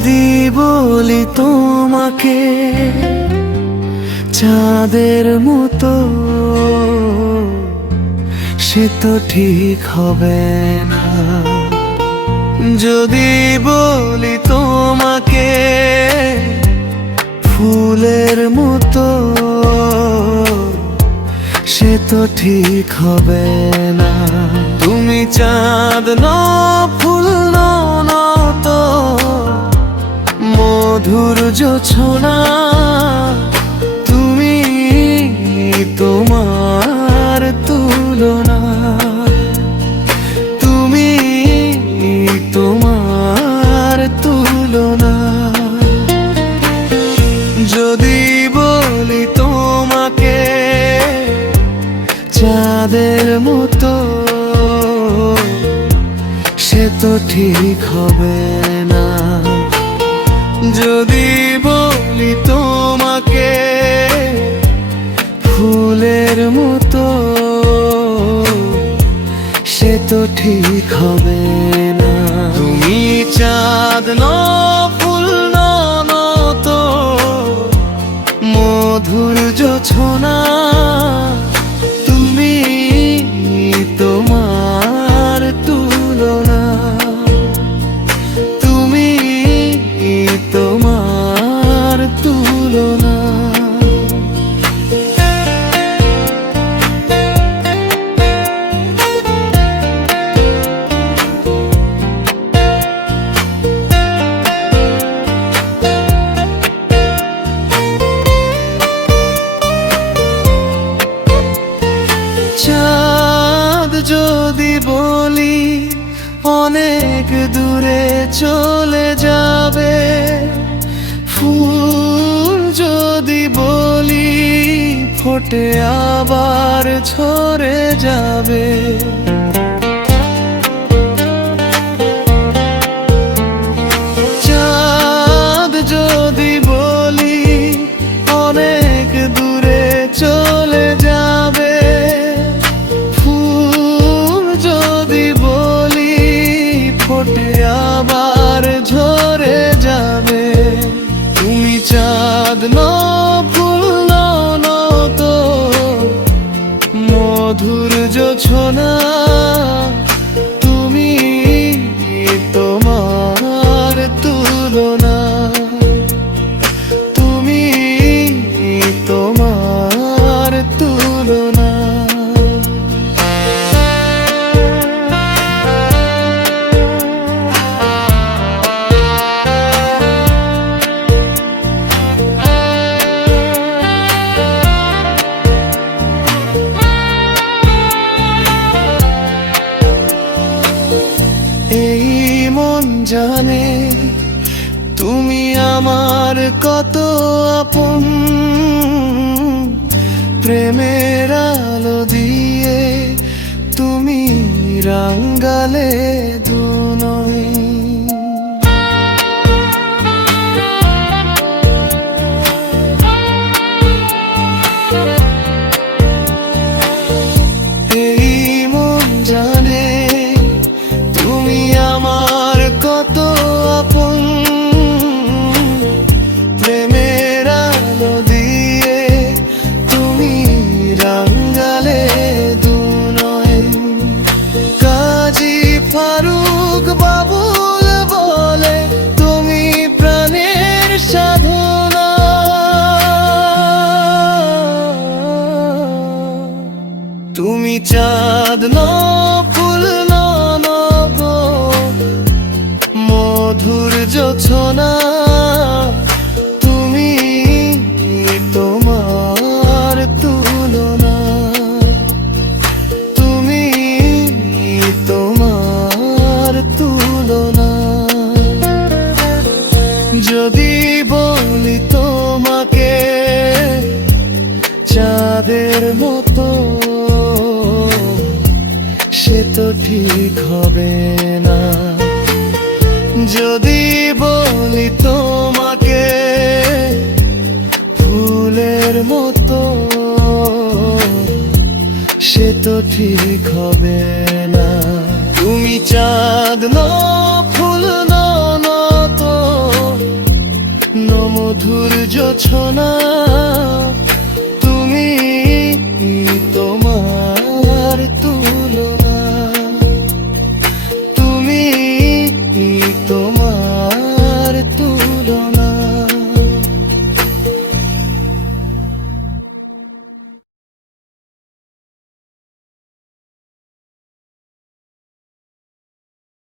যদি বলি তোমাকে চাঁদের মতো, সে তো ঠিক হবে না। যদি বলি তোমাকে ফুলের মতো, সে তো ঠিক হবে না। তুমি চাঁদ নও, ফুল নও তো, মধুর জোছনা। তুমি তোমার তুলনা, তুমি তোমার তুলনা। যদি বলি তোমাকে চাঁদের মতো, সে তো ঠিক হবে না। যদি বলি তোমাকে ফুলের মতো, সে তো ঠিক হবে না। তুমি চাঁদ নও, ফুল নও তো, মধুর জোছনা। তুমি তোমার তুলনা, তুমি তোমার তুলনা। চাঁদ যদি বলি অনেক দূরে চলে যাবে, ফুল যদি বলি ফোটে আবার ঝরে যাবে। চাঁদ যদি বলি অনেক দূরে চলে যাবে, ফোটে আবার ঝরে যাবে। তুমি চাঁদ নও, ফুল নও তো, মধুর জোছনা। তুমি তোমার তুলনা, তুমি তোমার তুলনা। এই মন জানে তুমি আমার কত আপন, প্রেমের আলো দিয়ে তুমি রাঙালে দুনয়। এই মন জানে তুমি আমার কত আপন, প্রেমের আলো দিয়ে তুমি রাঙালে দুনয়। কাজী ফারুক বাবুল বলে তুমি প্রাণের সাধনা। তুমি চাঁদ নও, ফুল নও, মধুর জোছনা। তুমি তোমার তুলনা, তুমি তোমার তুলনা। যদি বলি তোমাকে চাঁদের মতো, সে তো ঠিক হবে না। যদি বলি তোমাকে ফুলের মতো, সে তো ঠিক হবে না। তুমি চাঁদ নও, ফুল নও তো, আছো না